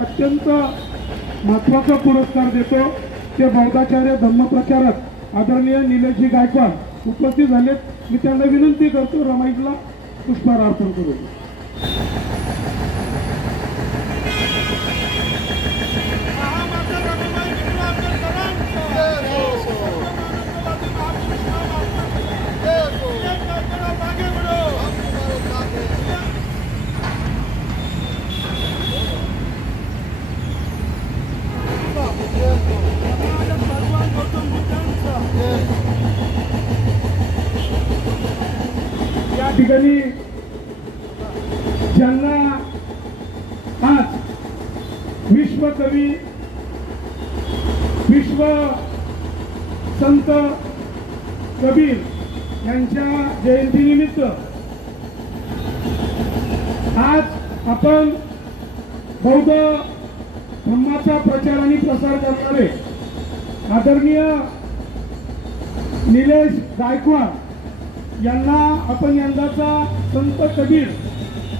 अत्यंत महत्त्वाचा पुरस्कार देतो ते बौद्धाचार्य धम्मप्रचारक आदरणीय निलेशजी गायकवाड उपस्थित झालेत। मी त्यांना विनंती करतो रमाईला पुष्पहार अर्पण करू। या ठिकाणी ज्यांना आज विश्वकवी विश्व संत कबीर यांच्या जयंतीनिमित्त आज आपण बौद्ध धम्माचा प्रचार आणि प्रसार करणारे आदरणीय निलेश गायकवाड यांना आपण यंदाचा संत कबीर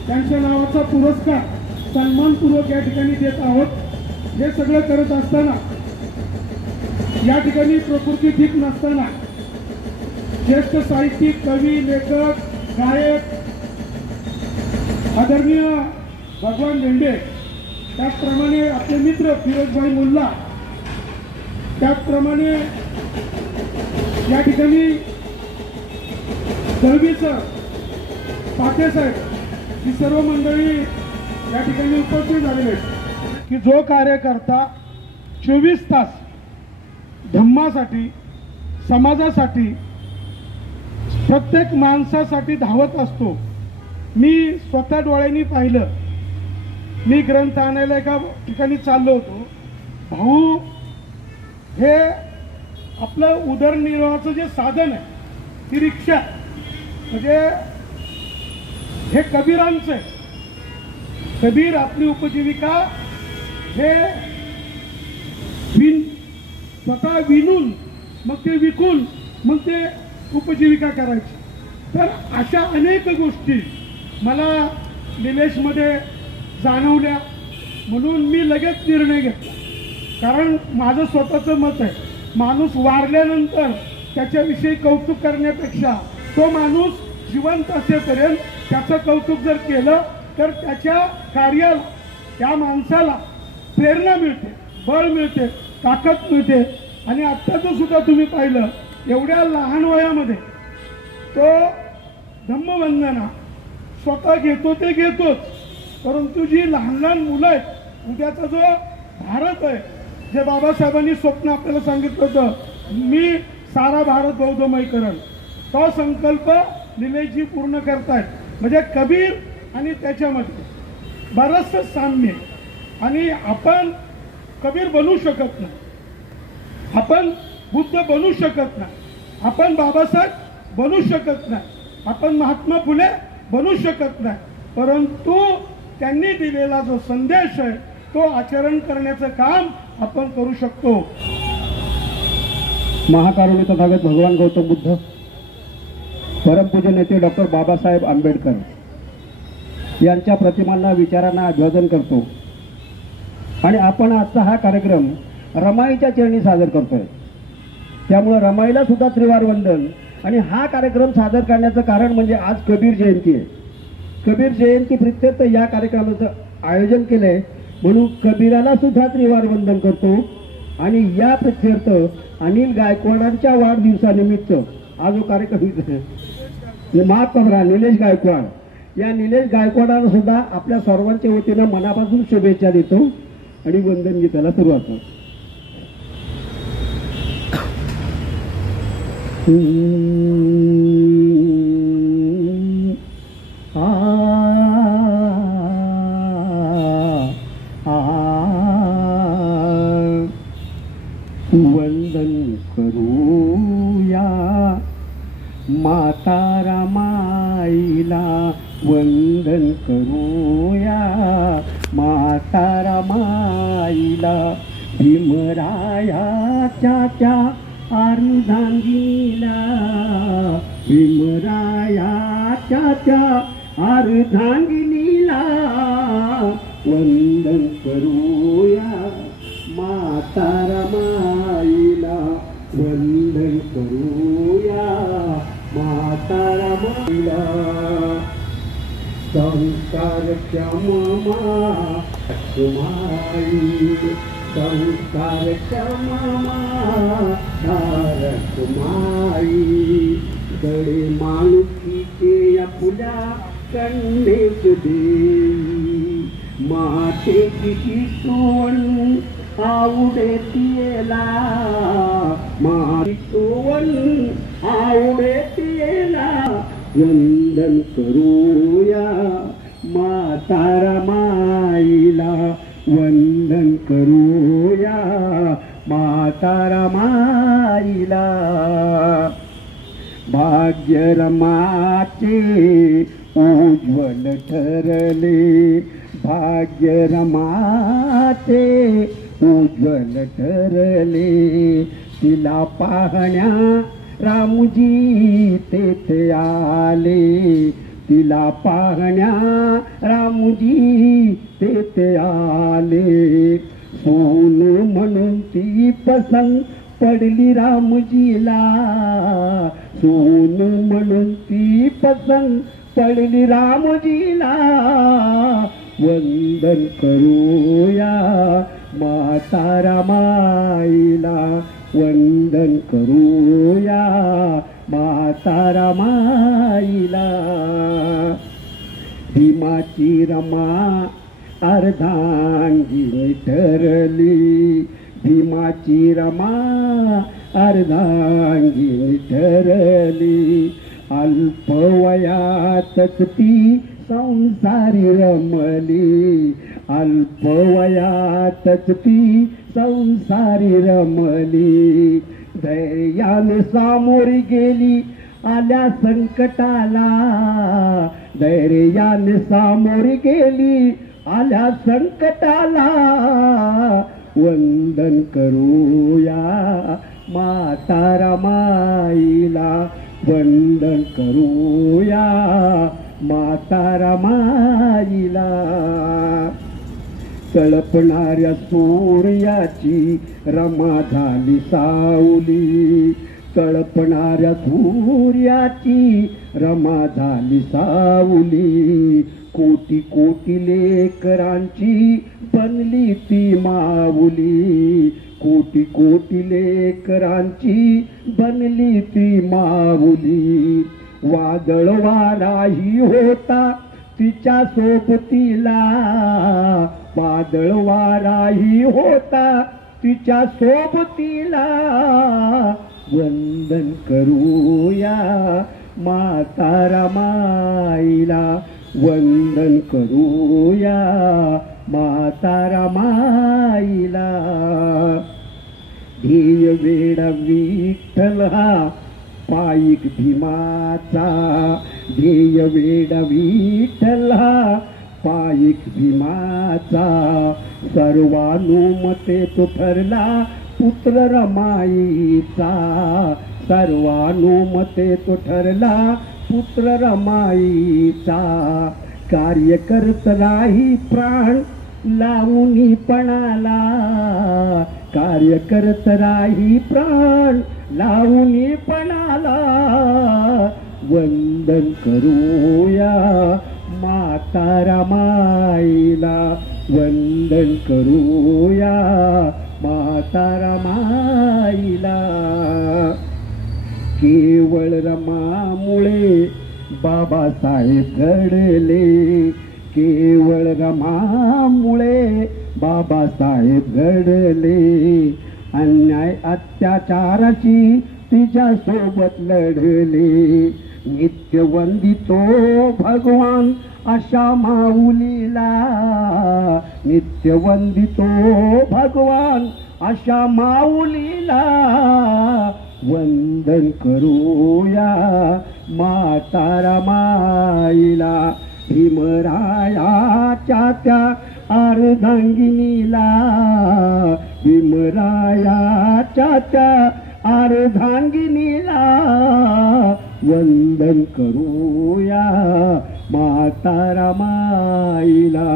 यांच्या नावाचा पुरस्कार सन्मानपूर्वक या ठिकाणी देत आहोत। हे सगळं करत असताना या ठिकाणी प्रकृती ठीक नसताना ज्येष्ठ साहित्यिक कवी लेखक गायक आदरणीय भगवान भेंडे त्याचप्रमाणे आपले मित्र फिरोजभाई मुल्ला त्याचप्रमाणे या ठिकाणी दळवी सर पाटे साहेब ही सर्व मंडळी या ठिकाणी उपस्थित झालेले आहेत की जो कार्यकर्ता 24 तास धम्मासाठी समाजासाठी प्रत्येक माणसासाठी धावत असतो। मी स्वतः डोळ्यांनी पाहिलं। मी ग्रंथ आणायला एका ठिकाणी चाललो होतो। भाऊ हे आपलं उदरनिर्वाहाचं जे साधन आहे ती रिक्षा म्हणजे हे कबीरांचं आहे। कबीर आपली उपजीविका हे स्वतः विणून मग ते विकून मग ते उपजीविका करायची। तर अशा अनेक गोष्टी मला निलेशमध्ये जाणवल्या म्हणून मी लगेच निर्णय घेतला। कारण माझं स्वतःचं मत आहे माणूस वारल्यानंतर त्याच्याविषयी कौतुक करण्यापेक्षा तो माणूस जिवंत असेपर्यंत त्याचं कौतुक जर केलं तर त्याच्या कार्याला त्या माणसाला प्रेरणा मिळते, बळ मिळते, ताकद मिळते। आणि आत्ताचं सुद्धा तुम्ही पाहिलं एवढ्या लहान वयामध्ये तो धम्मवंदना स्वतः घेतो ते घेतोच, परंतु जी लहान लहान मुलं आहेत उद्याचा जो भारत आहे जे बाबासाहेबांनी स्वप्न आपल्याला सांगितलं होतं मी सारा भारत बौद्धमय करेन तो संकल्प निलेशजी पूर्ण करतायत। म्हणजे कबीर आणि त्याच्यामध्ये बरंचसं साम्य आणि आपण कबीर बनू शकत नाही, आपण बुद्ध बनू शकत नाही, आपण बाबासाहेब बनू शकत नाही, आपण महात्मा फुले बनू शकत नाही, परंतु त्यांनी दिलेला जो संदेश आहे तो आचरण करण्याचं काम आपण करू शकतो। महाकारुण्य तथागत भगवान गौतम बुद्ध परमपूज्य नेते डॉक्टर बाबासाहेब आंबेडकर यांच्या प्रतिमांना विचारांना अभिवादन करतो। आणि आपण आजचा हा कार्यक्रम रमाईच्या चरणी सादर करतोय, त्यामुळे रमाईला सुद्धा त्रिवार वंदन। आणि हा कार्यक्रम सादर करण्याचं कारण म्हणजे आज कबीर जयंती आहे। कबीर जयंती प्रित्यर्थ या कार्यक्रमाचं आयोजन केलंय म्हणून कबीराला सुद्धा त्रिवार वंदन करतो। आणि या प्रित्यर्थ अनिल गायकवाडांच्या वाढदिवसानिमित्त हा जो कार्यक्रम माफ करा निलेश गायकवाड या निलेश गायकवाडांना सुद्धा आपल्या सर्वांच्या वतीनं मनापासून शुभेच्छा देतो आणि वंदन गीताला सुरुवात करतो। वंदन करूया माता रमाईला, वंदन करूया माता रमाईला, भीमरायाच्या त्या अर्धांगिनीला, भीमरायाच्या त्या अर्धांगिनीला वंदन करूया माता रमाईला, वंदन करूया माता रमाईला. संस्कार क्षमा रखमाई, संस्कार क्षमा रखमाई. गडे माणुकीचे या फुल्या कन्येस देई, मातेची शिकवण आवडे तिला, माती शिकवण आवडे तिला. वंदन करूया माता रमाईला, वंदन करूया माता रमाईला. भाग्य रमाचे उज्ज्वल ठरले, भाग्य रमाचे उज्ज्वल ठरले. तिला पाहण्या रामजी तेथे आले, तिला पाहण्या रामजी तेथे आले. सोन म्हणून ती पसंत पडली रामजीला, सोन म्हणून ती पसंत पडली रामजीला. वंदन करूया माता रमाईला, वंदन करूया माता रमाईला. भीमाची रमा अर्धांगिनी ठरली, भीमाची रमा अर्धांगिनी ठरली. अल्पवयातच ती संसारी रमली, अल्पवयातच ती संसारी रमली. धैर्याने सामोरी गेली आल्या संकटाला, धैर्याने सामोरी गेली आल्या संकटाला. वंदन करूया माता रमाईला, वंदन करूया माता रमाईला. तळपणाऱ्या सूर्याची रमा झाली सावली, तळपणाऱ्या सूर्याची रमा झाली सावली. कोटी कोटी लेकरांची बनली ती माऊली, कोटी कोटी लेकरांची बनली ती माऊली. वादळ वाराही होता तिच्या सोबतीला, वादळ वाराही होता तिच्या सोबतीला. वंदन करूया माता रमाईला, वंदन करूया माता रमाईला. ध्येय वेडा विठ्ठल हा पायिक भीमाचा, ध्येय वेडा विठ्ठल हा पायिक भीमाचा. सर्वानुमते तो ठरला पुत्र रमाईचा, सर्वानुमते तो ठरला पुत्र रमाईचा. कार्य करत राही प्राण लावून पणाला, कार्य करत राही प्राण लावून पणाला. वंदन करूया माता रमाईला, वंदन करूया माता रमाईला. केवळ रमामुळे बाबासाहेब घडले, केवळ रमामुळे बाबासाहेब घडले. अन्याय अत्याचाराची तिच्या सोबत लढले. नित्य वंदितो भगवान अशा माऊलीला, नित्य वंदितो भगवान अशा माऊलीला. वंदन करूया माता रमाईला, भीमरायाच्या त्या अर्धांगिनीला, भीमरायाच्या त्या अर्धांगिनीला. वंदन करूया माता रमाईला,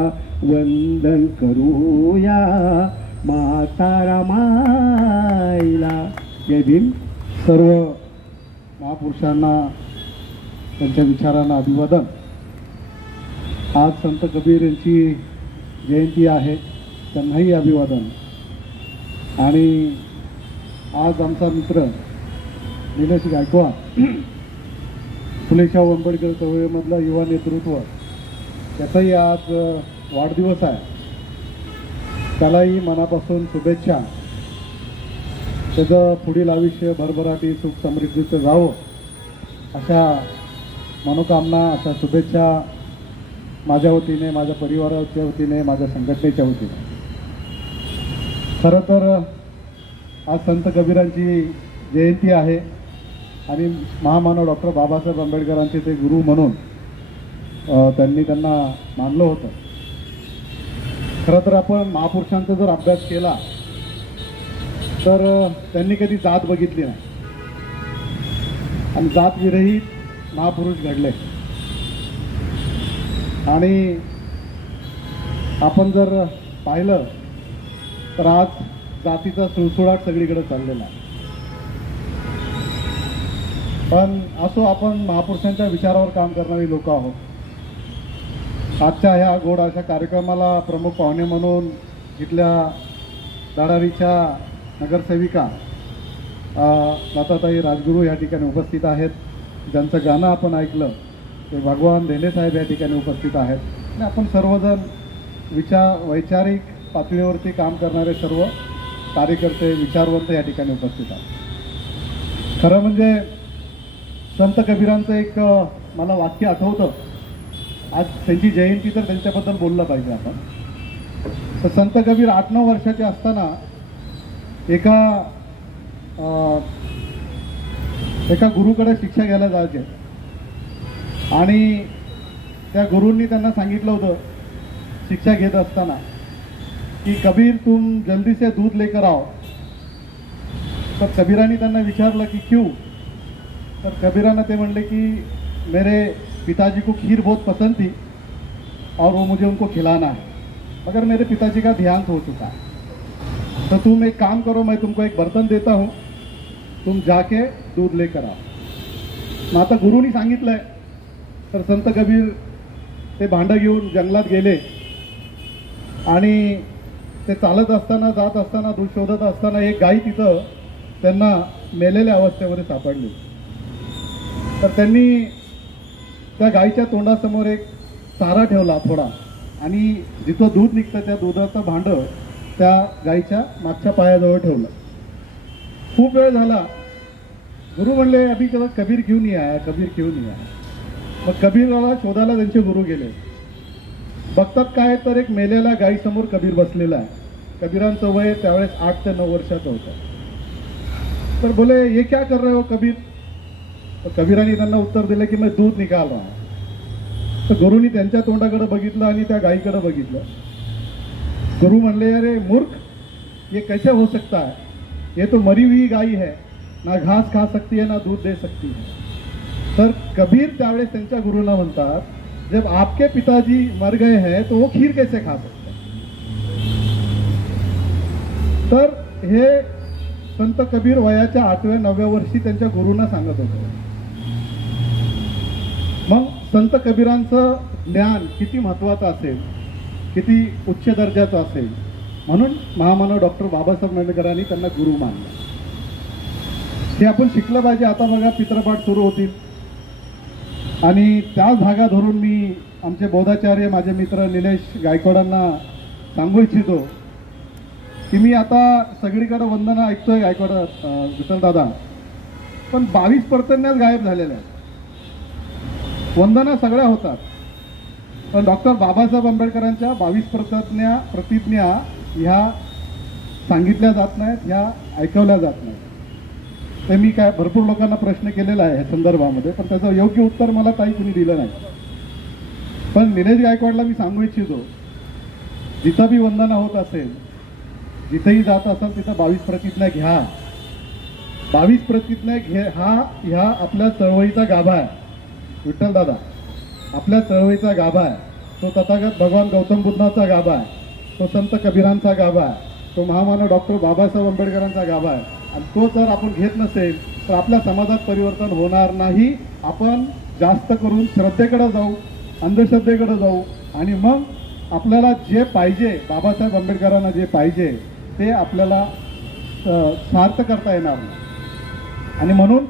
वंदन करूया माता रामाईला. जय भीम. सर्व महापुरुषांना त्यांच्या विचारांना अभिवादन. आज संत कबीर यांची जयंती आहे, त्यांनाही अभिवादन. आणि आज आमचा मित्र निलेश गायकवाड, फुलेशाहू आंबेडकर चळवळीमधला युवा नेतृत्व, त्याचाही आज वाढदिवस आहे. त्यालाही मनापासून शुभेच्छा. त्याचं पुढील आयुष्य भरभराटी सुख समृद्धीचं जावं अशा मनोकामना, अशा शुभेच्छा माझ्या वतीने, माझ्या परिवाराच्या वतीने, माझ्या संघटनेच्या वतीने. खरं तर आज संत कबीरांची जयंती आहे आणि महामानव डॉक्टर बाबासाहेब आंबेडकरांचे ते गुरु म्हणून त्यांना मानलं होतं. खरं तर आपण महापुरुषांचा जर अभ्यास केला तर त्यांनी कधी जात बघितली नाही आणि जात विरहित महापुरुष घडले. आणि आपण जर पाहिलं तर आज जातीचा सुळसुळाट सगळीकडे चाललेला आहे. पण असो, आपण महापुरुषांच्या विचारावर काम करणारी लोक आहोत. आजच्या ह्या गोड अशा कार्यक्रमाला प्रमुख पाहुणे म्हणून इथल्या दाडारीच्या नगरसेविका लताताई राजगुरू या ठिकाणी उपस्थित आहेत. ज्यांचं गाणं आपण ऐकलं ते भगवान धेंडे साहेब या ठिकाणी उपस्थित आहेत. आणि आपण सर्वजण वैचारिक पातळीवरती काम करणारे सर्व कार्यकर्ते, विचारवंत या ठिकाणी उपस्थित आहेत. खरं म्हणजे संत कबीरांचं एक मला वाक्य आठवतं. आज त्यांची जयंती, तर त्यांच्याबद्दल बोललं पाहिजे आपण. तर संत कबीर 8-9 वर्षाचे असताना एका गुरुकडे शिक्षा घ्यायला जायचे आणि त्या गुरूंनी त्यांना सांगितलं होतं शिक्षा घेत असताना की कबीर तुम जल्दी से दूध लेकर आओ. तर कबीरांनी त्यांना विचारलं की क्यों. तर कबीरांना ते म्हणले की मेरे पिताजी को खीर बहुत पसंद थी और वो मुझे उनको खिलाना है, मगर मेरे पिताजी का देहांत हो चुका है. तो तुम एक काम करो, मैं तुमको एक बर्तन देता हूँ, तुम जाके दूध लेकर आओ. मग आता गुरुनी सांगितलंय तर संत कबीर ते भांडं घेऊन जंगलात गेले आणि ते चालत असताना, जात असताना, दूध शोधत असताना एक गाय तिथं त्यांना मेलेल्या अवस्थेमध्ये सापडली. तर त्यांनी त्या गायीच्या तोंडासमोर एक चारा ठेवला थोडा आणि जिथं दूध निघतं त्या दुधाचं भांडं त्या गायीच्या मागच्या पायाजवळ ठेवलं. खूप वेळ झाला. गुरु म्हणले अभी कबीर क्यों नहीं आया, कबीर क्यों नहीं आया. मग कबीरला शोधायला त्यांचे गुरु गेले. बघतात काय तर एक मेलेल्या गायीसमोर कबीर बसलेला आहे. कबीरांचं वय त्यावेळेस 8 ते 9 वर्षाचं होतं. तर बोले ये क्या कर रहे हो कबीर. तर कबीरांनी त्यांना उत्तर दिलं की मैं दूध निकाल रहा हूं. तर गुरुनी त्यांच्या तोंडाकडे बघितलं आणि त्या गायीकडे बघितलं. गुरु म्हणले अरे मूर्ख, ये कैसे हो सकता है, ये तो मरी हुई गाय है, ना घास खा सकती है ना दूध दे सकती है. तर कबीर त्यावेळेस त्यांच्या गुरुला म्हणतात जब आपके पिताजी मर गए हैं तो वो खीर कैसे खा सकते हैं. तर हे संत कबीर वयाच्या 8व्या-9व्या वर्षी त्यांच्या गुरुंना सांगत होते. मग संत कबीरांचं ज्ञान किती महत्त्वाचं असेल, किती उच्च दर्जाचं असेल, म्हणून महामानव डॉक्टर बाबासाहेब आंबेडकरांनी त्यांना गुरु मानलं. हे आपण शिकलं पाहिजे. आता बघा चित्रपाट सुरू होतील आणि त्याच भागा धरून मी आमचे बौद्धाचार्य माझे मित्र निलेश गायकवाडांना सांगू इच्छितो की मी आता सगळीकडे वंदना ऐकतोय गायकवाड विठ्ठलदादा, पण 22 परतण्याच गायब झालेल्या आहेत. वंदना सगळ्या होतात पण डॉक्टर बाबासाहेब आंबेडकरांच्या 22 प्रतिज्ञा ह्या सांगितल्या जात नाहीत, ह्या ऐकवल्या जात नाहीत. ते मी काय भरपूर लोकांना प्रश्न केलेला आहे या संदर्भामध्ये, पण त्याचं योग्य उत्तर मला काही कुणी दिलं नाही. पण निलेश गायकवाडला मी सांगू इच्छितो, जिथं बी वंदना होत असेल, जिथेही जात असेल तिथं 22 प्रतिज्ञा घ्या. 22 प्रतिज्ञा ह्या आपल्या चळवळीचा गाभा आहे. विठ्ठलदादा, आपल्या चळवळीचा गाभा आहे. तो तथागत भगवान गौतम बुद्धाचा गाभा आहे. तो संत कबीरांचा गाभा आहे, तो महामानव डॉक्टर बाबासाहेब आंबेडकरांचा गाभा आहे. आणि तो जर आपण घेत नसेल तर आपल्या समाजात परिवर्तन होणार नाही. आपण जास्त करून श्रद्धेकडे जाऊ, अंधश्रद्धेकडे जाऊ आणि मग आपल्याला जे पाहिजे, बाबासाहेब आंबेडकरांना जे पाहिजे ते आपल्याला सार्थ करता येणार नाही. आणि म्हणून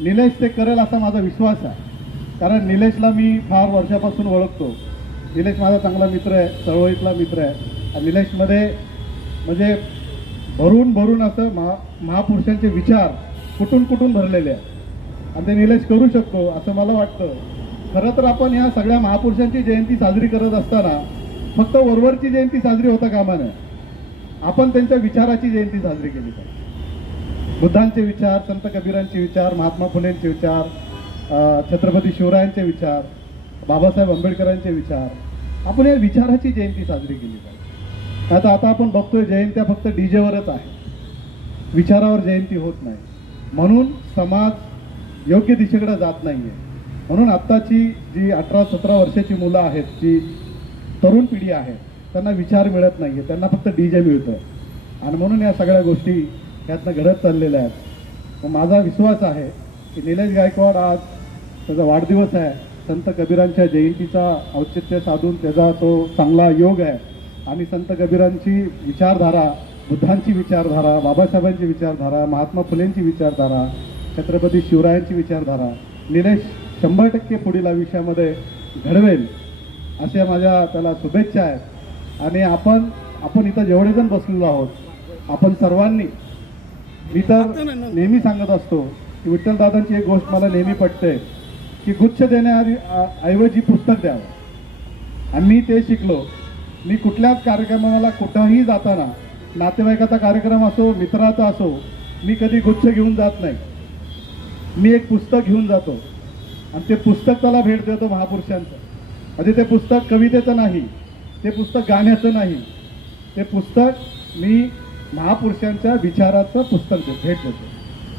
निलेश ते करेल असा माझा विश्वास आहे. कारण निलेशला मी फार वर्षापासून ओळखतो. निलेश माझा चांगला मित्र आहे, चळवळीतला मित्र आहे. आणि निलेशमध्ये म्हणजे भरून भरून असं महापुरुषांचे विचार कुठून कुठून भरलेले आहेत आणि ते निलेश करू शकतो असं मला वाटतं. खरं तर आपण ह्या सगळ्या महापुरुषांची जयंती साजरी करत असताना फक्त वरवरची जयंती साजरी होता कामा नये. आपण त्यांच्या विचाराची जयंती साजरी केली पाहिजे. बुद्धांचे विचार, संत कबीरांचे विचार, महात्मा फुलेंचे विचार, छत्रपती शिवरायांचे विचार, बाबासाहेब आंबेडकरांचे विचार, आपण या विचाराची जयंती साजरी केली पाहिजे. आता आपण बघतोय जयंत्या फक्त डीजेवरच आहे, विचारावर जयंती होत नाही. म्हणून समाज योग्य दिशेकडे जात नाहीये. म्हणून आत्ताची जी 18-17 वर्षाची मुलं आहेत, जी तरुण पिढी आहे, त्यांना विचार मिळत नाहीये, त्यांना फक्त डीजे मिळतोय. आणि म्हणून या सगळ्या गोष्टी यातनं घडत चाललेल्या आहेत. माझा विश्वास आहे की निलेश गायकवाड आज त्याचा वाढदिवस आहे, संत कबीरांच्या जयंतीचा औचित्य साधून त्याचा तो चांगला योग आहे. आणि संत कबीरांची विचारधारा, बुद्धांची विचारधारा, बाबासाहेबांची विचारधारा, महात्मा फुलेंची विचारधारा, छत्रपती शिवरायांची विचारधारा निलेश 100% पुढील आयुष्यामध्ये घडवेल अशा माझ्या त्याला शुभेच्छा आहेत. आणि आपण इथं जेवढे जण बसलेलो आहोत, आपण सर्वांनी, मी तर नेहमी सांगत असतो की विठ्ठलदादांची एक गोष्ट मला नेहमी पटते की गुच्छ देण्याऐवजी पुस्तक द्यावं. आणि मी ते शिकलो. मी कुठल्याच कार्यक्रमाला कुठंही जाताना, नातेवाईकाचा कार्यक्रम असो, मित्राचा असो, मी कधी गुच्छ घेऊन जात नाही. मी एक पुस्तक घेऊन जातो आणि ते पुस्तक त्याला भेट देतो महापुरुषांचं. म्हणजे ते पुस्तक कवितेचं नाही, ते पुस्तक गाण्याचं नाही, ते पुस्तक मी महापुरुषांच्या विचाराचं पुस्तक भेट देतो.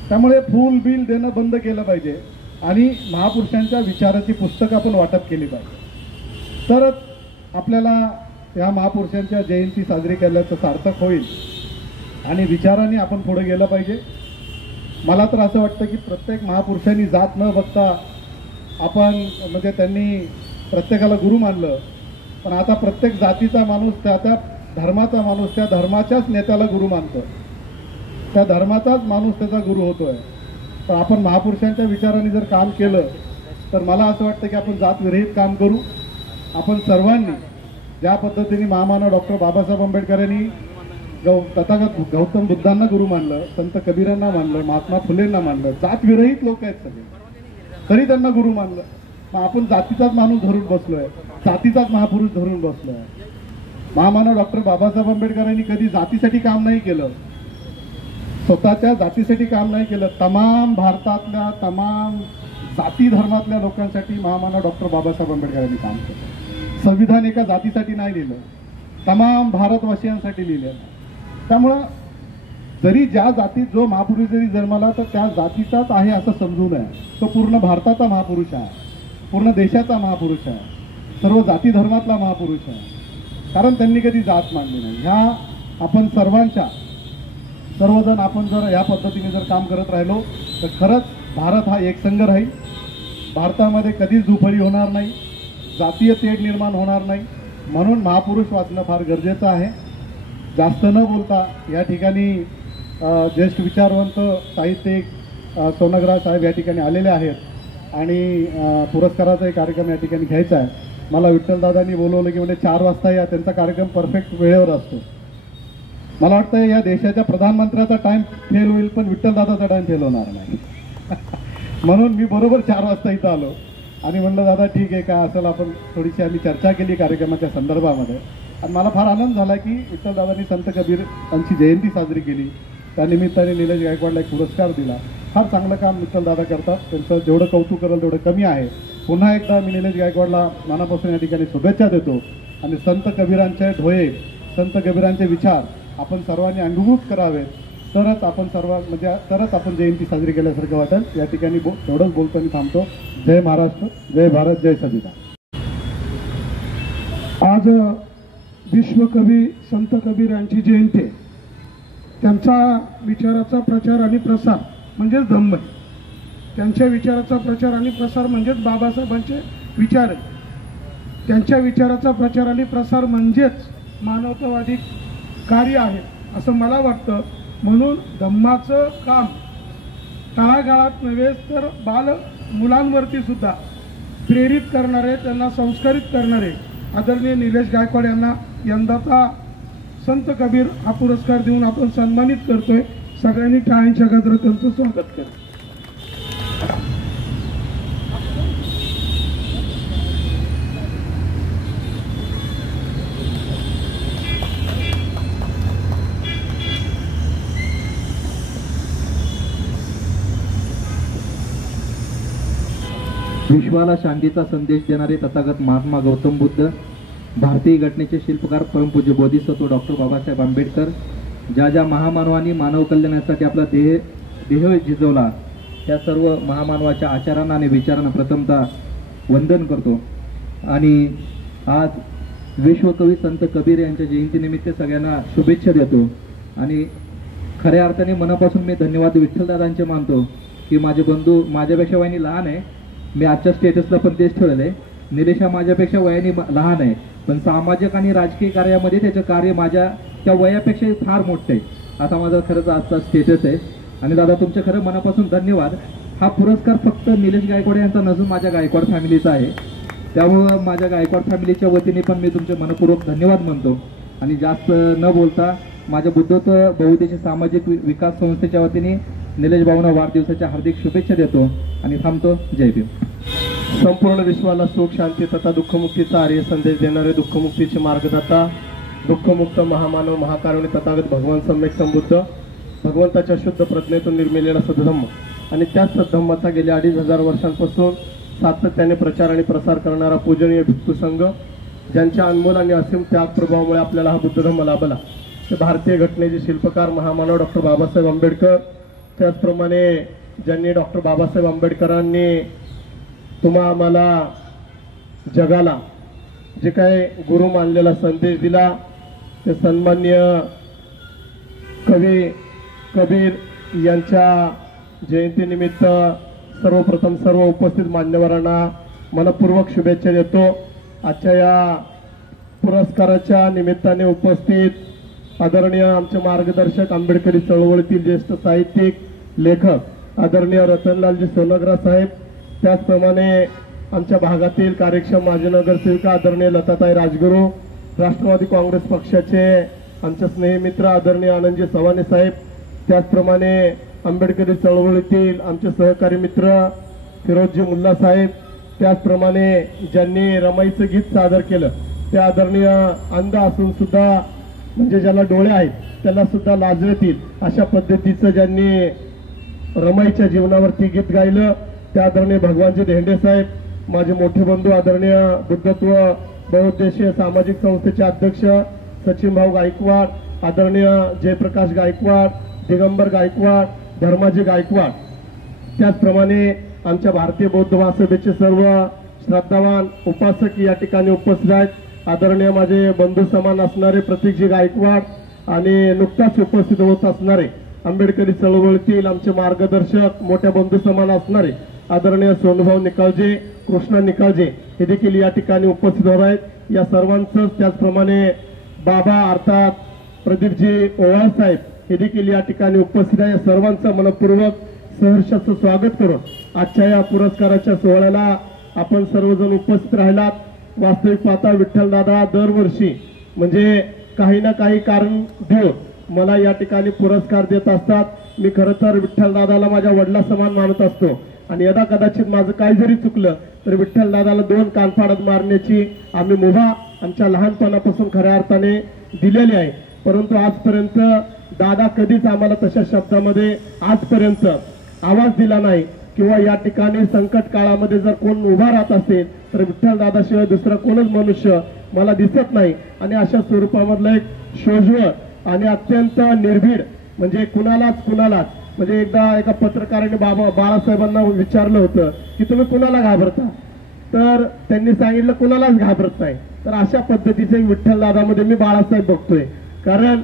त्यामुळे फूल बिल देणं बंद केलं पाहिजे आणि महापुरुषांच्या विचाराची पुस्तक आपण वाटप केली पाहिजे. तरच आपल्याला या महापुरुषांच्या जयंती साजरी केल्याचं सार्थक होईल आणि विचाराने आपण पुढे गेलं पाहिजे. मला तर असं वाटतं की प्रत्येक महापुरुषांनी जात न बघता आपण म्हणजे त्यांनी प्रत्येकाला गुरु मानलं, पण आता प्रत्येक जातीचा माणूस त्या धर्माचा माणूस त्या धर्माच्याच नेत्याला गुरु मानतो, त्या धर्माचाच माणूस त्याचा गुरु होतोय. तर आपण महापुरुषांच्या विचाराने जर काम केलं तर मला असं वाटतं की आपण जातविरहित काम करू. आपण सर्वांनी ज्या पद्धतीने महामानव डॉक्टर बाबासाहेब आंबेडकरांनी तथागत गौतम बुद्धांना गुरु मानलं, संत कबीरांना मानलं, महात्मा फुलेंना मानलं, जातविरहित लोक आहेत सगळे, तरी त्यांना गुरु मानलं. मग आपण जातीचाच माणूस धरून बसलोय, जातीचाच महापुरुष धरून बसलोय. महामानव डॉक्टर बाबासाहेब आंबेडकरांनी कधी जातीसाठी काम नाही केलं, स्वतःच्या जातीसाठी काम नाही केलं. तमाम भारतातल्या तमाम जाती धर्मातल्या लोकांसाठी महामानव डॉक्टर बाबासाहेब आंबेडकरांनी काम केलं. संविधान एका जातीसाठी नाही लिहिलं, तमाम भारतवासियांसाठी लिहिलं. त्यामुळं जरी ज्या जातीत जो महापुरुष जरी जन्माला तर त्या जातीचाच आहे असं समजू नये. तो पूर्ण भारताचा महापुरुष आहे, पूर्ण देशाचा महापुरुष आहे, सर्व जाती धर्मातला महापुरुष आहे. कारण त्यांनी कधी जात मानली नाही. ह्या आपण सर्वजण आपण जर या पद्धतीने जर काम करत राहिलो तर खरंच भारत हा एकसंघ राहील. भारतामध्ये कधीच दुफळी होणार नाही, जातीय तेढ निर्माण होणार नाही. म्हणून महापुरुष वाचणं फार गरजेचं आहे. जास्त न बोलता या ठिकाणी ज्येष्ठ विचारवंत साहित्यिक सोनग्रा साहेब या ठिकाणी आलेले आहेत आणि पुरस्काराचा एक कार्यक्रम या ठिकाणी घ्यायचा आहे. मला विठ्ठलदादांनी बोलवलं की म्हणजे 4 वाजता या, त्यांचा कार्यक्रम परफेक्ट वेळेवर असतो. मला वाटतं या देशाच्या प्रधानमंत्र्याचा टाइम फेल होईल पण विठ्ठलदादाचा टाइम फेल होणार नाही. म्हणून मी बरोबर 4 वाजता इथं आलो आणि म्हणलं दादा ठीक आहे, काय असेल आपण थोडीशी आम्ही चर्चा केली कार्यक्रमाच्या संदर्भामध्ये. आणि मला फार आनंद झाला की विठ्ठलदादांनी संत कबीर यांची जयंती साजरी केली, त्यानिमित्ताने निलेश गायकवाडला एक पुरस्कार दिला. फार चांगलं काम विठ्ठलदादा करतात, त्यांचं जेवढं कौतुक करेल तेवढं कमी आहे. पुन्हा एकदा मी निलेश गायकवाडला मनापासून या ठिकाणी शुभेच्छा देतो. आणि संत कबीरांचे ढोये, संत कबीरांचे विचार आपण सर्वांनी अंगीभूत करावेत, तरच आपण जयंती साजरी केल्यासारखं वाटेल. या ठिकाणी तेवढंच बोलतो आणि थांबतो. जय महाराष्ट्र, जय भारत, जय संविधान. आज विश्वकवी संत कबीर यांची जयंती आहे. त्यांचा विचाराचा प्रचार आणि प्रसार म्हणजेच धम्म आहे. त्यांच्या विचाराचा प्रचार आणि प्रसार म्हणजेच बाबासाहेबांचे विचार आहे. त्यांच्या विचाराचा प्रचार आणि प्रसार म्हणजेच मानवतावादी कार्य आहे असं मला वाटतं. म्हणून धम्माचं काम तळागाळात नव्हे तर मुलांवरती सुद्धा प्रेरित करणारे, त्यांना संस्कारित करणारे आदरणीय निलेश गायकवाड यांना यंदाचा संत कबीर हा पुरस्कार देऊन आपण सन्मानित करतोय. सगळ्यांनी टाळ्यांच्या गजरात त्यांचं स्वागत करा. विश्वाला शांतीचा संदेश देणारे तथागत महात्मा गौतम बुद्ध, भारतीय घटनेचे शिल्पकार परमपूज्य बोधिसत्व डॉक्टर बाबासाहेब आंबेडकर, ज्या ज्या महामानवांनी मानव कल्याणासाठी आपला देह झिजवला त्या सर्व महामानवाच्या आचारांना आणि विचारांना प्रथमतः वंदन करतो. आणि आज विश्वकवी संत कबीर यांच्या जयंतीनिमित्त सगळ्यांना शुभेच्छा देतो. आणि खऱ्या अर्थाने मनापासून मी धन्यवाद विठ्ठलदादांचे मानतो की माझे बंधू माझ्यापेक्षा वयाने लहान आहे. मी आजच्या स्टेटसला पण तेच ठेवलेलं आहे. निलेश हा माझ्यापेक्षा वयाने लहान आहे, पण सामाजिक आणि राजकीय कार्यामध्ये त्याचं कार्य माझ्या त्या वयापेक्षा फार मोठं आहे. असा माझा खरंच आजचा स्टेटस आहे. आणि दादा तुमच्या खरं मनापासून धन्यवाद. हा पुरस्कार फक्त निलेश गायकवाड यांचा नसून माझ्या गायकवाड फॅमिलीचा आहे. त्यामुळं माझ्या गायकवाड फॅमिलीच्या वतीने पण मी तुमचे मनपूर्वक धन्यवाद मानतो. आणि जास्त न बोलता माझ्या बुद्धत्व बहुउद्देशीय सामाजिक विकास संस्थेच्या वतीने निलेश भाऊंना वाढदिवसाच्या हार्दिक शुभेच्छा देतो आणि थांबतो. जय भीम. संपूर्ण विश्वाला सुख शांती तथा दुःखमुक्तीचा आर्य संदेश देणारे दुःखमुक्तीचे मार्गदाता, दुःखमुक्त महामानव महाकारुणी तथागत भगवान सम्यक संबुद्ध, भगवंताच्या शुद्ध प्रज्ञेतून निर्मिलेला सद्धम्म आणि त्याच सद्धम्माचा गेल्या 2500 वर्षांपासून सातत्याने प्रचार आणि प्रसार करणारा पूजनीय भिक्खू संघ, ज्यांच्या अनमोल आणि असीम त्याग प्रभावामुळे आपल्याला हा बुद्ध धम्म लाभला, ते भारतीय घटनेचे शिल्पकार महामानव डॉक्टर बाबासाहेब आंबेडकर, त्याचप्रमाणे ज्यांनी डॉक्टर बाबासाहेब आंबेडकरांनी आम्हाला जगाला जे काय गुरु मानलेला संदेश दिला, ते सन्माननीय कवी कबीर यांच्या जयंतीनिमित्त सर्वप्रथम सर्व उपस्थित मान्यवरांना मनपूर्वक शुभेच्छा देतो. आजच्या या पुरस्काराच्या निमित्ताने उपस्थित आदरणीय आमचे मार्गदर्शक, आंबेडकरी चळवळीतील ज्येष्ठ साहित्यिक लेखक आदरणीय रतनलालजी सोनग्रा साहेब, त्याचप्रमाणे आमच्या भागातील कार्यक्षम माजी नगरसेविका आदरणीय लताताई राजगुरू, राष्ट्रवादी काँग्रेस पक्षाचे आमचे स्नेहमित्र आदरणीय आनंदजी सवाने साहेब, त्याचप्रमाणे आंबेडकरी चळवळीतील आमचे सहकारी मित्र फिरोजजी मुल्ला साहेब, त्याचप्रमाणे ज्यांनी रमाईचं गीत सादर केलं ते आदरणीय अंध असून सुद्धा म्हणजे ज्याला डोळे आहेत त्याला सुद्धा लाजवेतील अशा पद्धतीचं ज्यांनी रमाईच्या जीवनावरती गीत गायलं ते आदरणीय भगवानजी धेंडे साहेब, माझे मोठे बंधू आदरणीय बुद्धत्व बहुउद्देशीय सामाजिक संस्थेचे अध्यक्ष सचिन भाऊ गायकवाड, आदरणीय जयप्रकाश गायकवाड, दिगंबर गायकवाड, धर्माजी गायकवाड, त्याचप्रमाणे आमच्या भारतीय बौद्ध महासभेचे सर्व श्रद्धावान उपासक या ठिकाणी उपस्थित आहेत. आदरणीय माझे बंधू समान असणारे प्रतीकजी गायकवाड आणि नुकताच उपस्थित होत असणारे आंबेडकरी चळवळीतील आमचे मार्गदर्शक मोठ्या बंधू समान असणारे आदरणीय सोनूभाऊ निकाळजे, कृष्णा निकाळजे हे देखील या ठिकाणी उपस्थित होत आहेत. या सर्वांचं त्याचप्रमाणे बाबा अर्थात प्रदीपजी ओवाळ साहेब हे देखील या ठिकाणी उपस्थित आहे. सर्वांचं मनपूर्वक सहर्षाचं स्वागत करून आजच्या या पुरस्काराच्या सोहळ्याला आपण सर्वजण उपस्थित राहिलात. वास्तविक पाहता विठ्ठलदादा दरवर्षी म्हणजे काही ना काही कारण देऊन मला या ठिकाणी पुरस्कार देत असतात. मी खरं तर विठ्ठलदादाला माझ्या वडिला समान मानत असतो आणि यदा कदाचित माझं काय जरी चुकलं तर विठ्ठलदादाला 2 कानफाडत मारण्याची आम्ही मुभा आमच्या लहानपणापासून खऱ्या अर्थाने दिलेली आहे. परंतु आजपर्यंत दादा कधीच आम्हाला तशा शब्दामध्ये आजपर्यंत आवाज दिला नाही किंवा या ठिकाणी संकट काळामध्ये जर कोण उभा राहत असेल तर विठ्ठलदादाशिवाय दुसरा कोणच मनुष्य मला दिसत नाही. आणि अशा स्वरूपामधलं एक शोजवळ आणि अत्यंत निर्भीड म्हणजे कुणालाच म्हणजे एकदा एका पत्रकाराने बाळासाहेबांना विचारलं होतं की तुम्ही कुणाला घाबरता, तर त्यांनी सांगितलं कुणालाच घाबरत नाही. तर अशा पद्धतीचे विठ्ठलदादामध्ये मी बाळासाहेब बघतोय. कारण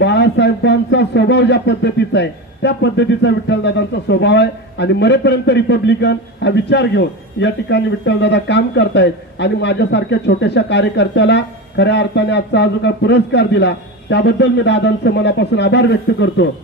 बाळासाहेबांचा स्वभाव ज्या पद्धतीचा आहे त्या पद्धतीचा विठ्ठलदादांचा स्वभाव आहे. आणि मरेपर्यंत रिपब्लिकन हा विचार घेऊन या ठिकाणी विठ्ठलदादा काम करतायत. आणि माझ्यासारख्या छोट्याशा कार्यकर्त्याला खऱ्या अर्थाने आजचा जो काय पुरस्कार दिला त्याबद्दल मी दादांचं मनापासून आभार व्यक्त करतो.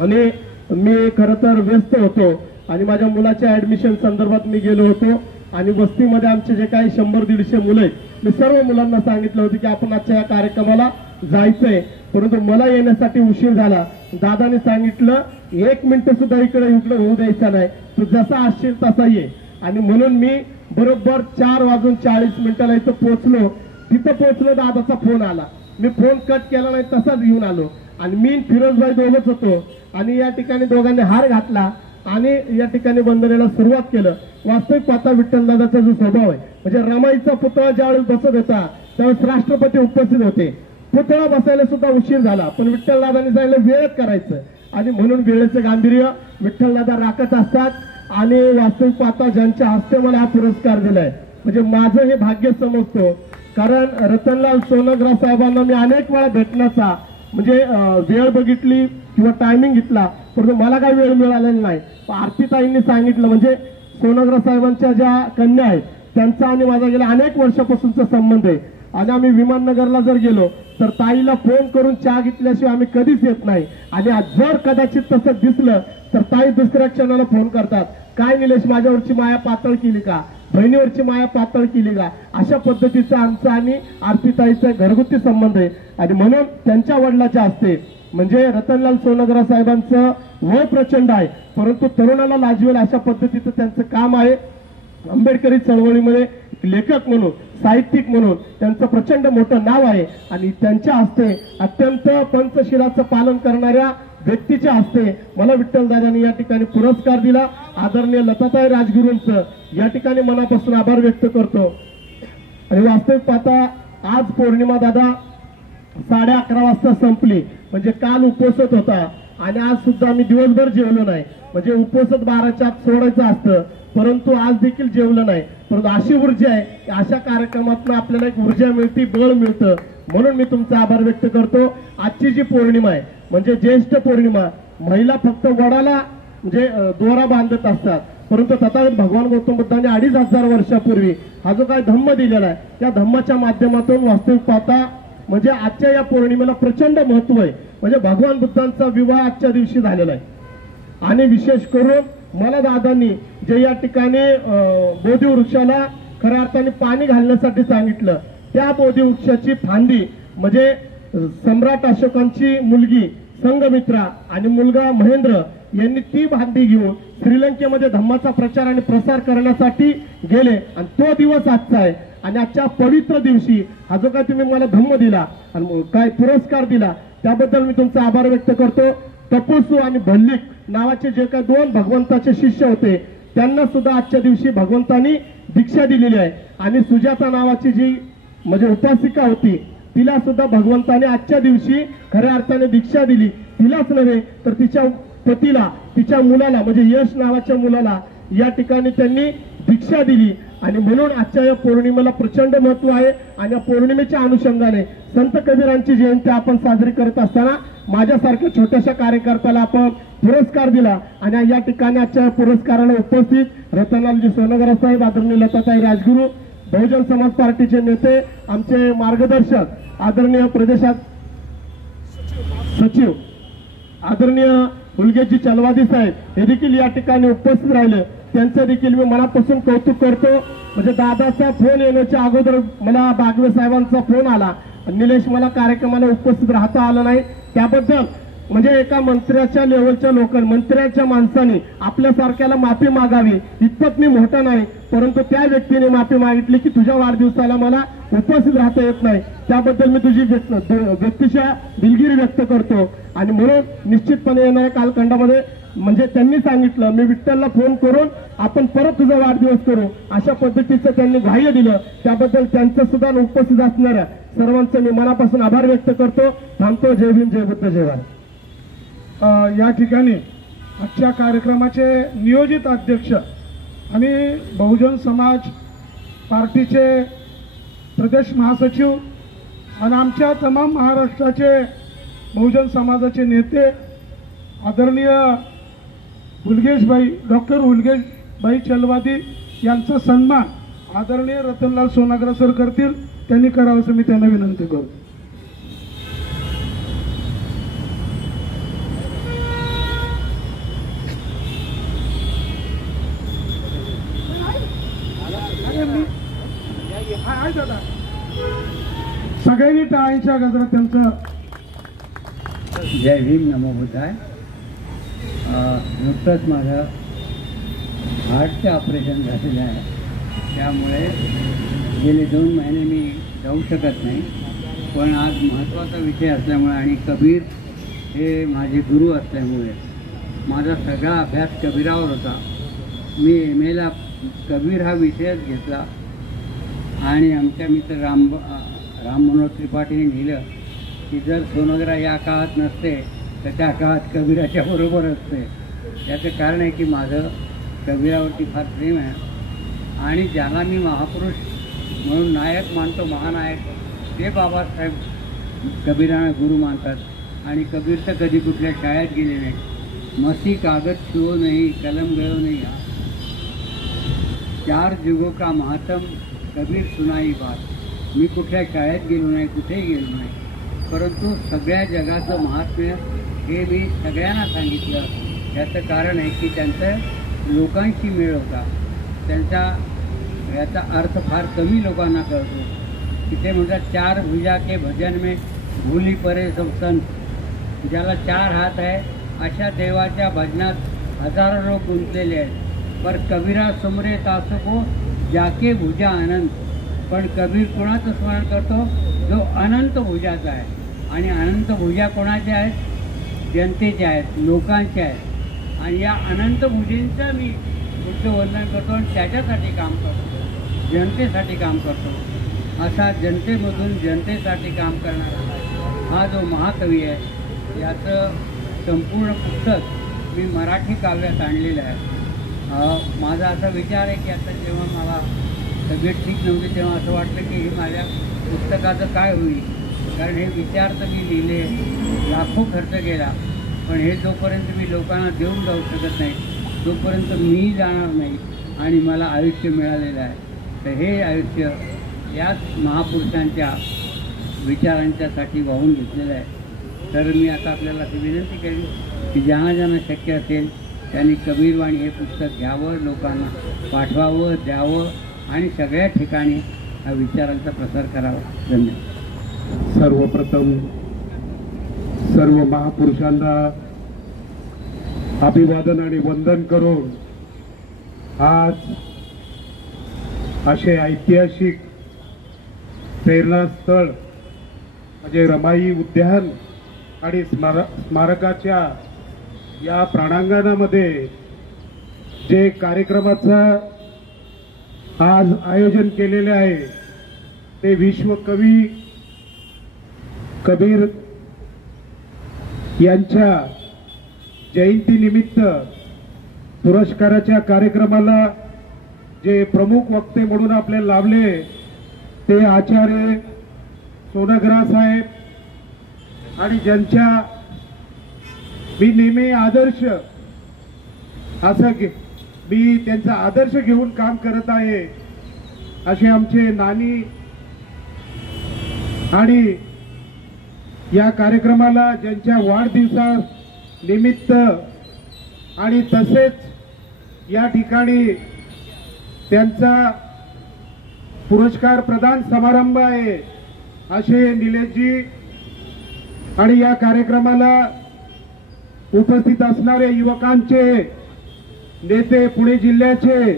आणि मी खरं तर व्यस्त होतो आणि माझ्या मुलाच्या ऍडमिशन संदर्भात मी गेलो होतो. आणि वस्तीमध्ये आमचे जे काही 100-150 मुलं आहेत, मी सर्व मुलांना सांगितलं होतं की आपण आजच्या या कार्यक्रमाला जायचंय. परंतु मला येण्यासाठी उशीर झाला. दादाने सांगितलं 1 मिनिट सुद्धा इकडे होऊ द्यायचा नाही, तू जसा असशील तसा ये. आणि म्हणून मी बरोबर 4:40 इथं पोहोचलो. तिथं पोहोचलो, दादाचा फोन आला. मी फोन कट केला नाही, तसाच घेऊन आलो. आणि मी फिरोजभाई दोघंच होतो. आणि या ठिकाणी दोघांनी हार घातला आणि या ठिकाणी वंदनेला सुरुवात केलं. वास्तविक पाहता विठ्ठलदादाचा जो स्वभाव आहे, म्हणजे रमाईचा पुतळा ज्यावेळेस बसत होता त्यावेळेस राष्ट्रपती उपस्थित होते. पुतळा बसायला सुद्धा उशीर झाला, पण विठ्ठलदादांनी सांगितलं वेळेत करायचं. आणि म्हणून वेळेचं गांभीर्य विठ्ठलदादा राखत असतात. आणि वास्तविक पाहता ज्यांच्या हस्ते मला हा पुरस्कार दिलाय, म्हणजे माझं हे भाग्य समजतो. कारण रतनलाल सोनग्रा साहेबांना मी अनेक वेळा भेटण्याचा म्हणजे वेळ बघितली किंवा टायमिंग घेतला, परंतु मला काही वेळ मिळालेला नाही. आरतीताईंनी सांगितलं, म्हणजे सोनग्रा साहेबांच्या ज्या कन्या आहेत त्यांचा आणि माझा गेल्या अनेक वर्षापासूनचा संबंध आहे. आणि आम्ही विमाननगरला जर गेलो तर ताईला फोन करून चहा घेतल्याशिवाय आम्ही कधीच येत नाही. आणि जर कदाचित तसं दिसलं तर ताई दुसऱ्या क्षणाला फोन करतात, काय निलेश माझ्यावरची माया पातळ केली का, बहिणीवरची माया पातळ केली का. अशा पद्धतीचा आमचा आणि आरतीताईचा घरगुती संबंध आहे. आणि म्हणून त्यांच्या वडिलाच्या हस्ते म्हणजे रतनलाल सोनग्रा साहेबांचं वय प्रचंड आहे, परंतु तरुणाला लाजवेल अशा पद्धतीचं त्यांचं काम आहे. आंबेडकरी चळवळीमध्ये लेखक म्हणून, साहित्यिक म्हणून त्यांचं प्रचंड मोठं नाव आहे. आणि त्यांच्या हस्ते अत्यंत पंचशिलाचं पालन करणाऱ्या व्यक्तीच्या हस्ते मला विठ्ठलदादांनी या ठिकाणी पुरस्कार दिला. आदरणीय लताताई राजगुरूंचं या ठिकाणी मनापासून आभार व्यक्त करतो. आणि वास्तविक पाहता आज पौर्णिमा दादा 11:30 वाजता संपली, म्हणजे काल उपवासत होता आणि आज सुद्धा आम्ही दिवसभर जेवलो नाही. म्हणजे उपवासत 12च्या आत सोडायचं असतं, परंतु आज देखील जेवलं नाही. परंतु अशी ऊर्जा आहे की अशा कार्यक्रमातून आपल्याला एक ऊर्जा मिळते, बळ मिळतं. म्हणून मी तुमचा आभार व्यक्त करतो. आजची जी पौर्णिमा आहे म्हणजे ज्येष्ठ पौर्णिमा, महिला फक्त वडाला म्हणजे दोरा बांधत असतात, परंतु तथागत भगवान गौतम बुद्धांनी 2500 वर्षापूर्वी हा जो काय धम्म दिलेला आहे त्या धम्माच्या माध्यमातून वास्तविक पाहता म्हणजे आजच्या या पौर्णिमेला प्रचंड महत्व आहे. म्हणजे भगवान बुद्धांचा विवाह आजच्या दिवशी झालेला आहे. आणि विशेष करून मला दादांनी जे या ठिकाणी बोधी वृक्षाला खऱ्या अर्थाने पाणी घालण्यासाठी सांगितलं, त्या बोधी वृक्षाची फांदी म्हणजे सम्राट अशोकांची मुलगी संघमित्रा आणि मुलगा महेंद्र यांनी ती फांदी घेऊन श्रीलंकेमध्ये धम्माचा प्रचार आणि प्रसार करण्यासाठी गेले. आणि तो दिवस आजचा आहे. आणि आजच्या पवित्र दिवशी हा जो काय तुम्ही मला धम्म दिला आणि काय पुरस्कार दिला त्याबद्दल मी तुमचा आभार व्यक्त करतो. तपस्सू आणि भल्लिक नावाचे जे काही 2 भगवंताचे शिष्य होते त्यांना सुद्धा आजच्या दिवशी भगवंतांनी दीक्षा दिलेली आहे. आणि सुजाता नावाची जी म्हणजे उपासिका होती तिला सुद्धा भगवंताने आजच्या दिवशी खऱ्या अर्थाने दीक्षा दिली. तिलाच नव्हे तर तिच्या पतीला, तिच्या मुलाला म्हणजे यश नावाच्या मुलाला या ठिकाणी त्यांनी दीक्षा दिली. आणि म्हणून आजच्या या पौर्णिमेला प्रचंड महत्व आहे. आणि या पौर्णिमेच्या अनुषंगाने संत कबीरांची जयंती आपण साजरी करत असताना माझ्यासारख्या छोट्याशा कार्यकर्त्याला आपण पुरस्कार दिला. आणि या ठिकाणी आजच्या पुरस्काराला उपस्थित रतनलालजी सोनग्रा साहेब, आदरणीय लताताई राजगुरू, बहुजन समाज पार्टीचे नेते, आमचे मार्गदर्शक आदरणीय प्रदेशात सचिव आदरणीय हुलगेजी चलवादी साहेब हे देखील या ठिकाणी उपस्थित राहिले. त्यांचं देखील मी मनापासून कौतुक करतो. म्हणजे दादाचा फोन येण्याच्या अगोदर मला बागवे साहेबांचा फोन आला, निलेश मला कार्यक्रमाला उपस्थित राहता आलं नाही, त्याबद्दल म्हणजे एका मंत्र्याच्या लेवलच्या मंत्र्याच्या माणसाने आपल्यासारख्याला माफी मागावी इतपत मी मोठा नाही, परंतु त्या व्यक्तीने माफी मागितली की तुझ्या वाढदिवसाला मला उपस्थित राहता येत नाही, त्याबद्दल मी तुझी व्यक्तिशः दिलगिरी व्यक्त करतो. आणि म्हणून निश्चितपणे येणाऱ्या कालखंडामध्ये म्हणजे त्यांनी सांगितलं मी विठ्ठलला फोन करून आपण परत तुझा वाढदिवस करू अशा पद्धतीचं त्यांनी ग्राह्य दिलं. त्याबद्दल त्यांचं सुद्धा उपस्थित असणाऱ्या सर्वांचं मी मनापासून आभार व्यक्त करतो. थांबतो. जय भीम, जय बुद्ध, जय भारत. या ठिकाणी आजच्या कार्यक्रमाचे नियोजित अध्यक्ष आणि बहुजन समाज पार्टीचे प्रदेश महासचिव आणि आमच्या तमाम महाराष्ट्राचे बहुजन समाजाचे नेते आदरणीय डॉक्टर हुलगेशभाई चलवादी यांचा सन्मान आदरणीय रतनलाल सोनाग्रा सर करतील, त्यांनी करावं असं मी त्यांना विनंती करतो. सगळ्यांनी टाळ्यांच्या गजरात त्यांचं. जय भीम, नमो बुद्धाय. नुकतंच माझं हार्टचं ऑपरेशन झालेलं आहे, त्यामुळे गेले 2 महिने मी जाऊ शकत नाही. पण आज महत्त्वाचा विषय असल्यामुळे आणि कबीर हे माझे गुरु असल्यामुळे माझा सगळा अभ्यास कबीरावर होता. मी एम.एला कबीर हा विषयच घेतला आणि आमच्या मित्र राम मनोहर त्रिपाठीने लिहिलं की जर सोनग्रा या काळात नसते तर त्या काळात कबीराच्या बरोबर असते. याचं कारण आहे की माझं कबीरावरती फार प्रेम आहे आणि ज्याला मी महापुरुष म्हणून नायक मानतो, महानायक, ते बाबासाहेब कबीरांना गुरु मानतात. आणि कबीर तर कधी कुठल्या शाळेत गेले नाही. मसी कागद छुओ नाही, कलम गयो नाही, 4 जुगों का महात्म कबीर सुनाई बात. मी कुठल्या शाळेत गेलो नाही, कुठेही गेलो नाही, परंतु सगळ्या जगाचं महात्म्य हे मी सगळ्यांना सांगितलं. याचं कारण आहे की त्यांचं लोकांशी मेळ होता. त्यांचा याचा अर्थ फार कमी लोकांना कळतो. तिथे म्हणतात 4 भुजा के भजन में भूली परे सब संत. ज्याला 4 हात आहे अशा देवाच्या भजनात हजारो लोक गुंतलेले आहेत. पर कबीरा सुमरे तासको जाके भुजा अनंत. पण कबीर कोणाचं स्मरण करतो? जो अनंत भुजाचा आहे. आणि अनंत भुजा कोणाच्या आहेत? जनतेच्या आहेत, लोकांच्या आहेत. आणि या अनंत भुजेंचं मी पुढचं वंदन करतो आणि त्याच्यासाठी काम करतो, जनतेसाठी काम करतो. असा जनतेमधून जनतेसाठी काम करणारा हा जो महाकवी आहे, याचं संपूर्ण पुस्तक मी मराठी काव्यात आणलेलं आहे. माझा असा विचार आहे की आता जेव्हा मला तब्येत ठीक नव्हती तेव्हा असं वाटलं की हे माझ्या पुस्तकाचं काय होईल. कारण हे विचार तर मी लिहिले, लाखो खर्च केला, पण हे जोपर्यंत मी लोकांना देऊन जाऊ शकत नाही तोपर्यंत मी जाणार नाही आणि मला आयुष्य मिळालेलं आहे. तर हे आयुष्य याच महापुरुषांच्या विचारांच्यासाठी वाहून घेतलेलं आहे. तर मी आता आपल्याला ती विनंती करेन की ज्यांना ज्यांना शक्य असेल त्यांनी कबीरवाणी हे पुस्तक घ्यावं, लोकांना पाठवावं, द्यावं आणि सगळ्या ठिकाणी हा विचारांचा प्रसार करावा. धन्यवाद. सर्वप्रथम सर्व महापुरुषांना अभिवादन आणि वंदन करून आज असे ऐतिहासिक प्रेरणास्थळ म्हणजे रमाई उद्यान आणि स्मारकाच्या या प्रांगणामध्ये जे कार्यक्रमाचं आज आयोजन केलेले आहे ते विश्वकवी कबीर यांच्या जयंतीनिमित्त पुरस्काराच्या कार्यक्रमाला जे प्रमुख वक्ते म्हणून आपल्याला लावले ते आचार्य सोनग्रा साहेब आणि ज्यांच्या मी नेहमी आदर्श असं मी त्यांचा आदर्श घेऊन काम करत आहे असे आमचे नानी. आणि या कार्यक्रमाला ज्यांच्या वाढदिवसा निमित्त आणि तसेच या ठिकाणी त्यांचा पुरस्कार प्रदान समारंभ आहे असे निलेशजी. आणि या कार्यक्रमाला उपस्थित असणारे युवकांचे नेते पुणे जिल्ह्याचे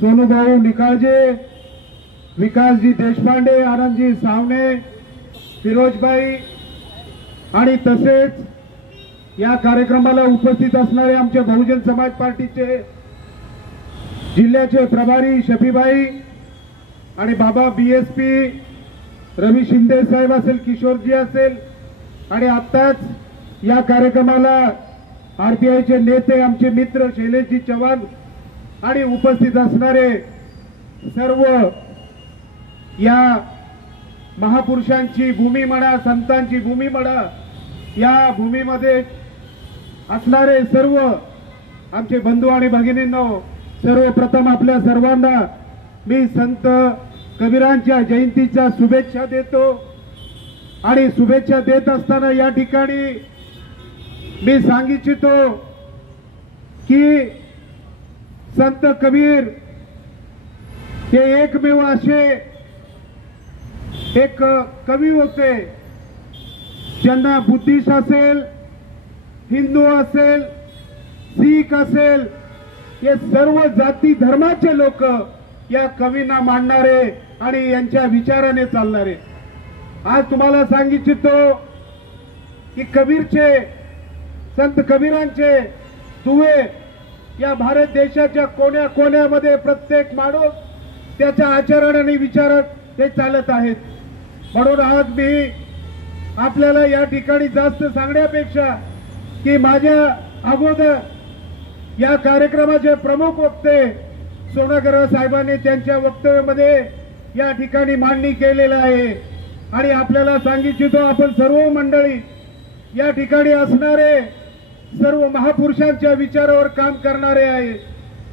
सोनूभाऊ निकाळजे, विकासजी देशपांडे, आनंदजी सावणे, फिरोजबाई आणि तसेच या कार्यक्रमाला उपस्थित असणारे आमचे बहुजन समाज पार्टीचे जिल्ह्याचे प्रभारी शफीबाई आणि बाबा BSP रवी शिंदे साहेब असेल, किशोरजी असेल आणि आत्ताच या कार्यक्रमाला RPIचे नेते आमचे मित्र शैलेशजी चव्हाण आणि उपस्थित असणारे सर्व या महापुरुषांची भूमी म्हणा, संतांची भूमी म्हणा, या भूमीमध्ये असणारे सर्व आमचे बंधू आणि भगिनींनो, सर्वप्रथम आपल्या सर्वांना मी संत कबीरांच्या जयंतीच्या शुभेच्छा देतो. आणि शुभेच्छा देत असताना या ठिकाणी मी सांगू इच्छितो की संत कबीर हे एकमेव असे एक कवी होते ज्यांना बुद्धिस्ट असेल, हिंदू असेल, शीख असेल, हे सर्व जाती धर्माचे लोक या कवींना मानणारे आणि यांच्या विचाराने चालणारे. आज तुम्हाला सांगू इच्छितो की कबीरचे, संत कबीरांचे दुवे या भारत देशाच्या कोण्या कोण्यामध्ये प्रत्येक माणूस त्याच्या आचरण आणि विचारात ते चालत आहेत. म्हणून आज मी आपल्याला या ठिकाणी जास्त सांगण्यापेक्षा की माझ्या अगोदर या कार्यक्रमाचे प्रमुख वक्ते सोनाकर साहेबांनी त्यांच्या वक्तव्यामध्ये या ठिकाणी मांडणी केलेलं आहे. आणि आपल्याला सांगू इच्छितो, आपण सर्व मंडळी या ठिकाणी असणारे सर्व महापुरुषांच्या विचारावर काम करणारे आहे.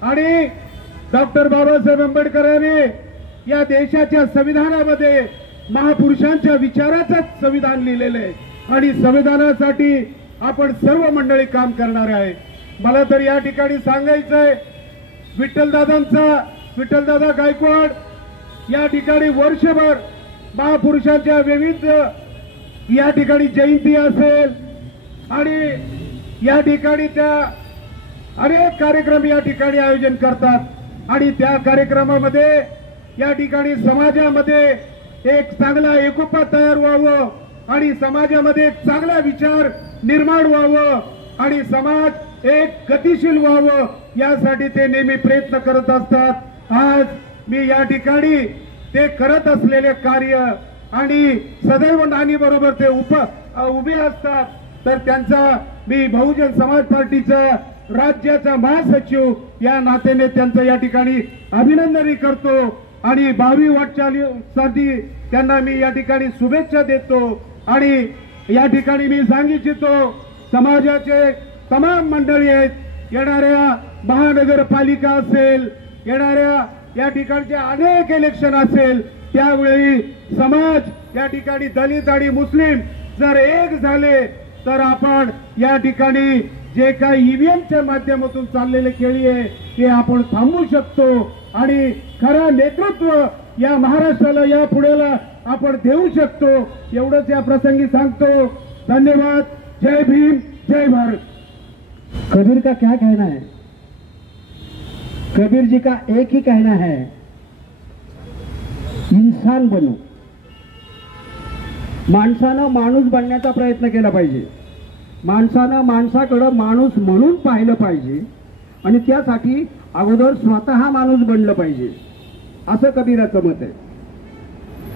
आणि डॉक्टर बाबासाहेब आंबेडकरांनी या देशाच्या संविधानामध्ये महापुरुषांच्या विचाराचंच संविधान लिहिलेलं आहे आणि संविधानासाठी आपण सर्व मंडळी काम करणारे आहे. मला तर या ठिकाणी सांगायचंय, विठ्ठलदादा गायकवाड या ठिकाणी वर्षभर महापुरुषांच्या विविध या ठिकाणी जयंती असेल आणि या ठिकाणी त्या अनेक कार्यक्रम या ठिकाणी आयोजन करतात आणि त्या कार्यक्रमामध्ये या ठिकाणी समाजामध्ये एक चांगला एकोपा तयार व्हावं आणि समाजामध्ये एक चांगला विचार निर्माण व्हावं आणि समाज एक गतिशील व्हावं यासाठी ते नेहमी प्रयत्न करत असतात. आज मी या ठिकाणी ते करत असलेले कार्य आणि सदैव नानी बरोबर ते उभे असतात. तर त्यांचा मी बहुजन समाज पार्टीचा राज्याचा महासचिव या नात्याने त्यांचं या ठिकाणी अभिनंदनही करतो आणि भावी वाटचालीसाठी त्यांना मी या ठिकाणी शुभेच्छा देतो. आणि या ठिकाणी मी सांगू इच्छितो, समाजाचे तमाम मंडळी आहेत, येणाऱ्या महानगरपालिका असेल, येणाऱ्या या ठिकाणचे अनेक इलेक्शन असेल, त्यावेळी समाज या ठिकाणी दलित आणि मुस्लिम जर एक झाले तर आपण या ठिकाणी जे काही ईव्हीएमच्या माध्यमातून चाललेले खेळी आहे ते आपण थांबवू शकतो आणि खरं नेतृत्व या महाराष्ट्राला या पुढेला आपण देऊ शकतो. एवढंच या प्रसंगी सांगतो. धन्यवाद. जय भीम, जय भारत. कबीर का क्या कहना है? कबीर जी का एक ही कहना है, इंसान बनो. माणसानं माणूस बनण्याचा प्रयत्न केला पाहिजे. माणसानं माणसाकडं माणूस म्हणून पाहिलं पाहिजे आणि त्यासाठी अगोदर स्वतः माणूस बनलं पाहिजे, असं कबीराचं मत आहे.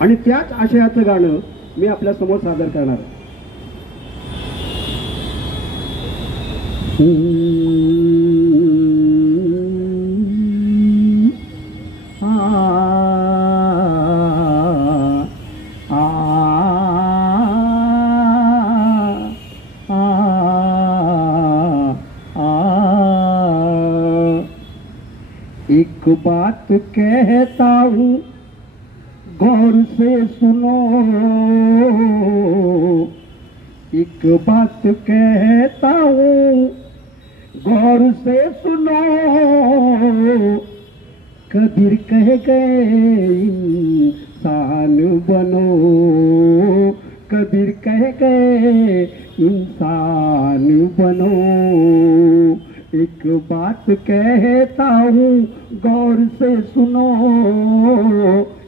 आणि त्याच आशयाचं गाणं मी आपल्या समोर सादर करणार. एक बात कहता हूँ गौर से सुनो, एक बात कहता हूँ गौर से सुनो. कबीर कह गए इंसान बनो, कबीर कह गए इंसान बनो. एक बात कहता हूँ गौर से सुनो,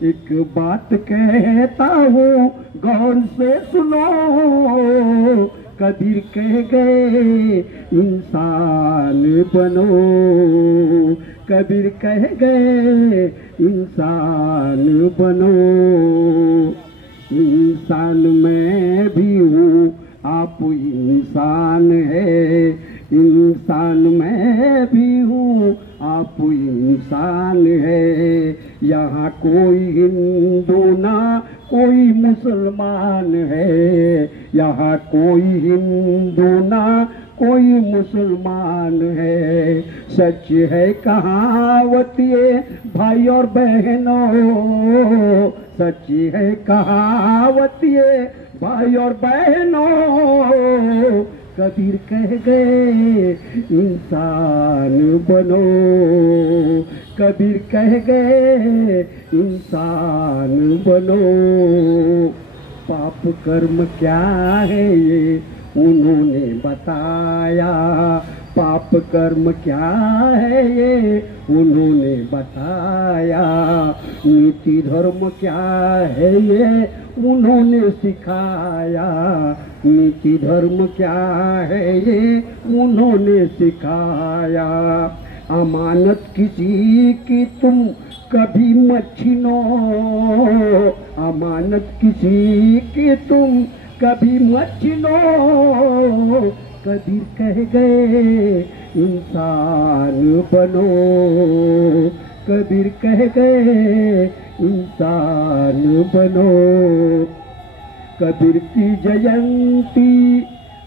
एक बात कहता हूँ गौर से सुनो. कबीर कह गए इंसान बनो, कबीर कह गए इंसान बनो. इंसान मैं भी हूँ, आप इंसान है, इंसान मैं भी हूँ, आप इंसान है। यहाँ कोई हिंदू ना कोई मुसलमान है, यहाँ कोई हिंदू ना कोई मुसलमान है। सच है कहावत ये भाई और बहनों, सच है कहावत ये भाई और बहनों। कबीर कह गए इंसान बनो, कबीर कह गए इंसान बनो। पाप कर्म क्या है ये उन्होंने बताया, पाप कर्म क्या है ये उन्होंने बताया। नीति धर्म क्या है ये उन्होंने सिखाया, नीति धर्म क्या है ये उन्होंने सिखाया। अमानत किसी की तुम कभी मत छीनो, अमानत किसी की तुम कभी मत छीनो। कबीर कह गए इंसान बनो, कबीर कह गए इंसान बनो। कबीर की जयंती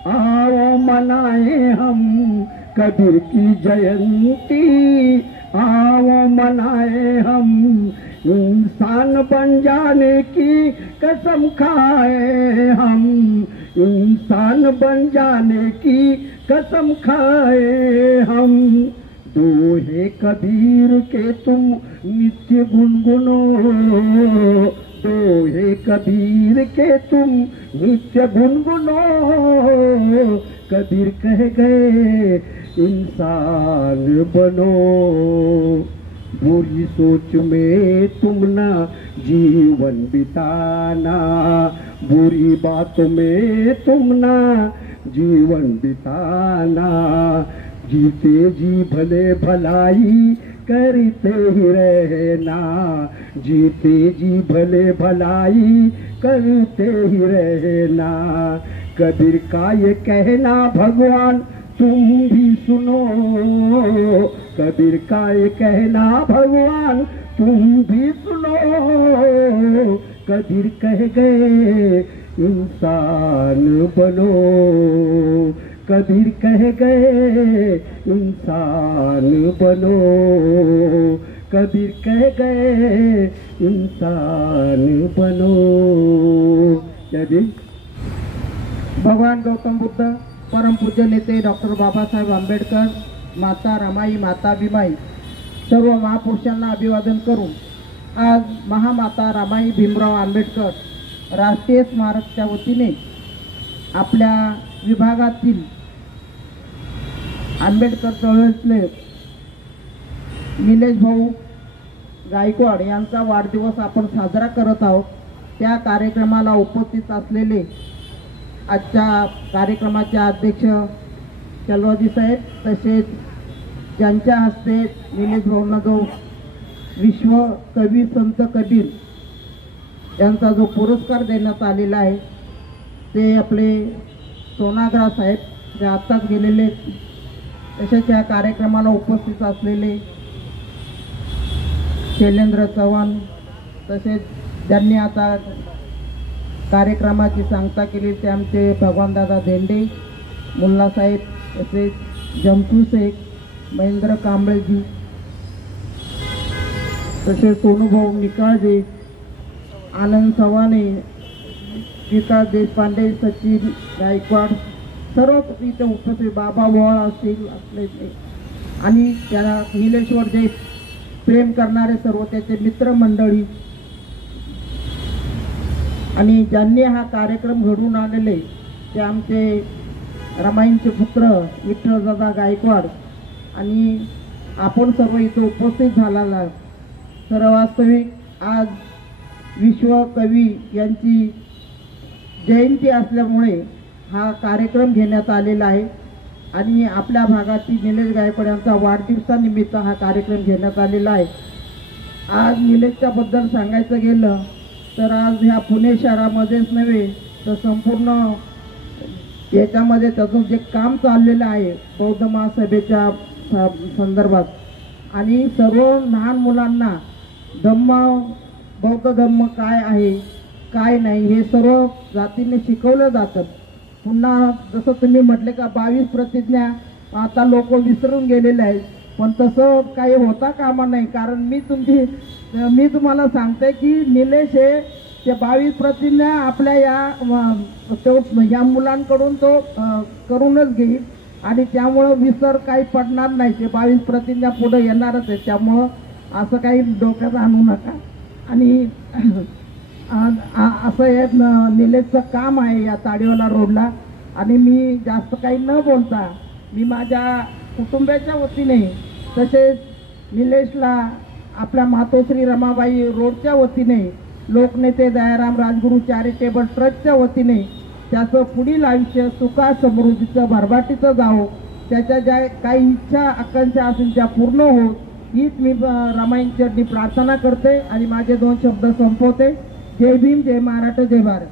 आओ मनाए हम, कबीर की जयंती आओ मनाए हम। इंसान बन जाने की कसम खाए हम, इंसान बन जाने की कसम खाए हम। दोहे कबीर के तुम नित्य गुनगुनो, दोहे कबीर के तुम नित्य गुनगुनो। कबीर कह गए इंसान बनो, बुरी सोच में तुम ना जीवन बिताना, बुरी बातों में तुम ना जीवन बिताना। जीते जी भले भलाई करते ही रहना, जीते जी भले भलाई करते ही रहना। कबीर का ये कहना भगवान तुम भी सुनो, कबीर का ये कहना भगवान तुम भी सुनो। कबीर कह गए इंसान बनो, कबीर कह गए इंसान बनो, कबीर कह गए इंसान बनो। भगवान गौतम बुद्ध, परम पूज्य नेते डॉक्टर बाबासाहेब आंबेडकर, माता रमाई, माता भीमाई, सर्व महापुरुषांना अभिवादन करून आज महामाता रमाई भीमराव आंबेडकर राष्ट्रीय स्मारकच्या वतीने आपल्या विभागातील आंबेडकर चळवळीतले निलेश भाऊ गायकवाड यांचा वाढदिवस आपण साजरा करत आहोत। त्या कार्यक्रमाला उपस्थित असलेले आजच्या कार्यक्रमाचे अध्यक्ष चलवादी साहेब, तसेच ज्यांच्या हस्ते निलेश भाऊंना जो विश्व कवी संत कबीर यांचा जो पुरस्कार देण्यात आलेला आहे ते आपले सोनाग्रा साहेब जे आत्ताच गेलेले, तसेच या कार्यक्रमाला उपस्थित असलेले शैलेंद्र चव्हाण, तसेच ज्यांनी आता कार्यक्रमाची सांगता केली ते आमचे भगवानदादा धेंडे, मुल्लासाहेब, तसेच जमतू शेख, महेंद्र कांबळेजी, तसेच सोनूभाऊ निकाळजे, आनंद चव्हाणे, विकास देशपांडे, सचिन गायकवाड, सर्व इथे उपस्थित, बाबा बोळ असतील असले आणि त्याला निलेश्वर जे प्रेम करणारे सर्व त्याचे मित्रमंडळी आणि ज्यांनी हा कार्यक्रम घडवून आणले ते आमचे रमाईंचे पुत्र विठ्ठलदादा गायकवाड आणि आपण सर्व इथे उपस्थित झालेला। तर वास्तविक आज विश्व कवी यांची जयंती असल्यामुळे हा कार्यक्रम घेण्यात आलेला आहे आणि आपल्या भागातील निलेश गायकवाड यांचा वाढदिवसानिमित्त हा कार्यक्रम घेण्यात आलेला आहे। आज निलेशच्या बद्दल सांगायचं गेलं तर आज ह्या पुणे शहरामध्येच नव्हे तर संपूर्ण याच्यामध्ये त्याचं जे काम चाललेलं आहे बौद्ध महासभेच्या संदर्भात आणि सर्व लहान मुलांना धम्म बौद्ध धम्म काय आहे काय नाही हे सर्व जातीने शिकवलं जातं. पुन्हा जसं तुम्ही म्हटले का 22 प्रतिज्ञा आता लोक विसरून गेलेले आहेत, पण तसं काही होता कामा नाही. कारण मी तुम्हाला सांगते की निलेश हे ते 22 प्रतिज्ञा आपल्या या मुलांकडून तो करूनच घेईल आणि त्यामुळं विसर काही पडणार नाही. ते 22 प्रतिज्ञा पुढे येणारच आहे, त्यामुळं असं काही डोक्यात आणू नका. आणि असं हे निलेशचं काम आहे या ताडीवाला रोडला. आणि मी जास्त काही न बोलता मी माझ्या कुटुंबाच्या वतीने तसेच निलेशला आपल्या मातोश्री रमाबाई रोडच्या वतीने लोकनेते दयाराम राजगुरू चॅरिटेबल ट्रस्टच्या वतीने त्याचं पुढील आयुष्य सुखा समृद्धीचं भरभराटीचं जावो, त्याच्या ज्या काही इच्छा आकांक्षा असेल त्या पूर्ण होत हीच मी रमाईंची प्रार्थना करते आणि माझे 2 शब्द संपवते. जय भीम, जय महाराष्ट्र, जय भारत.